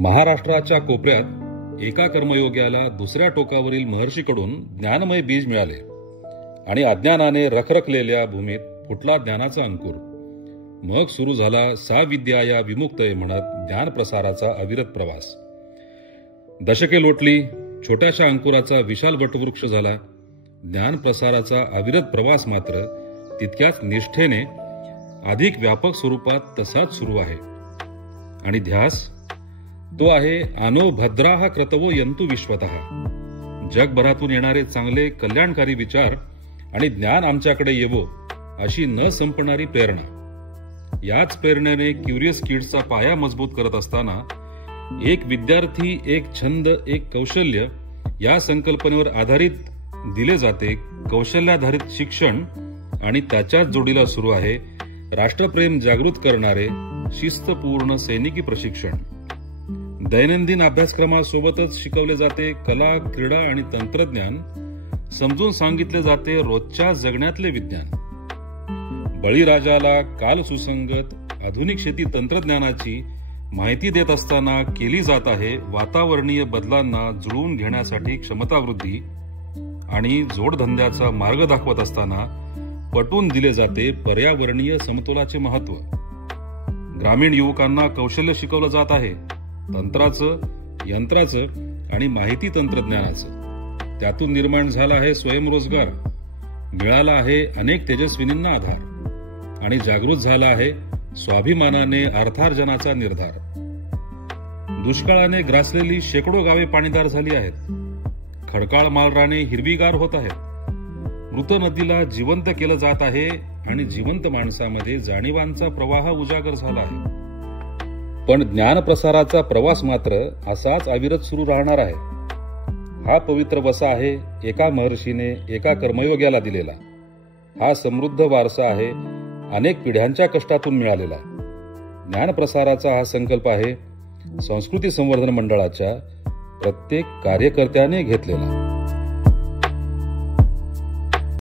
महाराष्ट्राच्या कोपऱ्यात एका कर्मयोग्याला दुसऱ्या टोकावरील महर्षीकडून ज्ञानमय बीज मिळाले आणि अज्ञानाने रखरखलेल्या भूमीत फुटला ज्ञानाचा अंकुर. मग सुरू झाला सा विद्या या विमुक्तये म्हणत ज्ञानप्रसाराचा अविरत प्रवास. दशके लोटली, छोट्याशा अंकुराचा विशाल वटवृक्ष झाला. ज्ञानप्रसाराचा अविरत प्रवास मात्र तितक्याच निष्ठेने अधिक व्यापक स्वरूपात तसाच सुरू आहे. आणि ध्यास तो आहे आनो भद्राः क्रतवो यंतु विश्वतः. जगभरातून येणारे चांगले कल्याणकारी विचार आणि ज्ञान आमच्याकडे येवो अशी न संपणारी प्रेरणा. याच प्रेरणेने क्युरियस किड्सचा पाया मजबूत करत असताना एक विद्यार्थी, एक छंद, एक कौशल्य या संकल्पनेवर आधारित दिले जाते कौशल्याधारित शिक्षण आणि त्याच्याच जोडीला सुरू आहे राष्ट्रप्रेम जागृत करणारे शिस्तपूर्ण सैनिकी प्रशिक्षण. दैनंदिन अभ्यासक्रमासोबतच शिकवले जाते कला, क्रीडा आणि तंत्रज्ञान. समजून सांगितले जाते रोजच्या जगण्यातले विज्ञान. बळीराजाला काल सुसंगत आधुनिक शेती तंत्रज्ञानाची माहिती देत असताना केली जात आहे वातावरणीय बदलांना जुळवून घेण्यासाठी क्षमतावृद्धी आणि जोडधंद्याचा मार्ग दाखवत असताना पटवून दिले जाते पर्यावरणीय समतोलाचे महत्व. ग्रामीण युवकांना कौशल्य शिकवलं जात आहे तंत्राचं, यंत्राचं आणि माहिती तंत्रज्ञानाचं. त्यातून निर्माण झाला आहे स्वयंरोजगार, मिळाला आहे अनेक तेजस्विनींना आधार आणि जागृत झाला आहे स्वाभिमानाने अर्थार्जनाचा निर्धार. दुष्काळाने ग्रासलेली शेकडो गावे पाणीदार झाली आहेत. खडकाळ मालराने हिरवीगार होत आहेत. मृत नदीला जिवंत केलं जात आहे आणि जिवंत माणसामध्ये जाणीवांचा प्रवाह उजागर झाला आहे. पण ज्ञानप्रसाराचा प्रवास मात्र असाच अविरत सुरू राहणार आहे. हा पवित्र वसा आहे एका महर्षीने एका कर्मयोग्याला दिलेला. हा समृद्ध वारसा आहे अनेक पिढ्यांच्या कष्टातून मिळालेला. ज्ञानप्रसाराचा हा संकल्प आहे संस्कृती संवर्धन मंडळाच्या प्रत्येक कार्यकर्त्याने घेतलेला.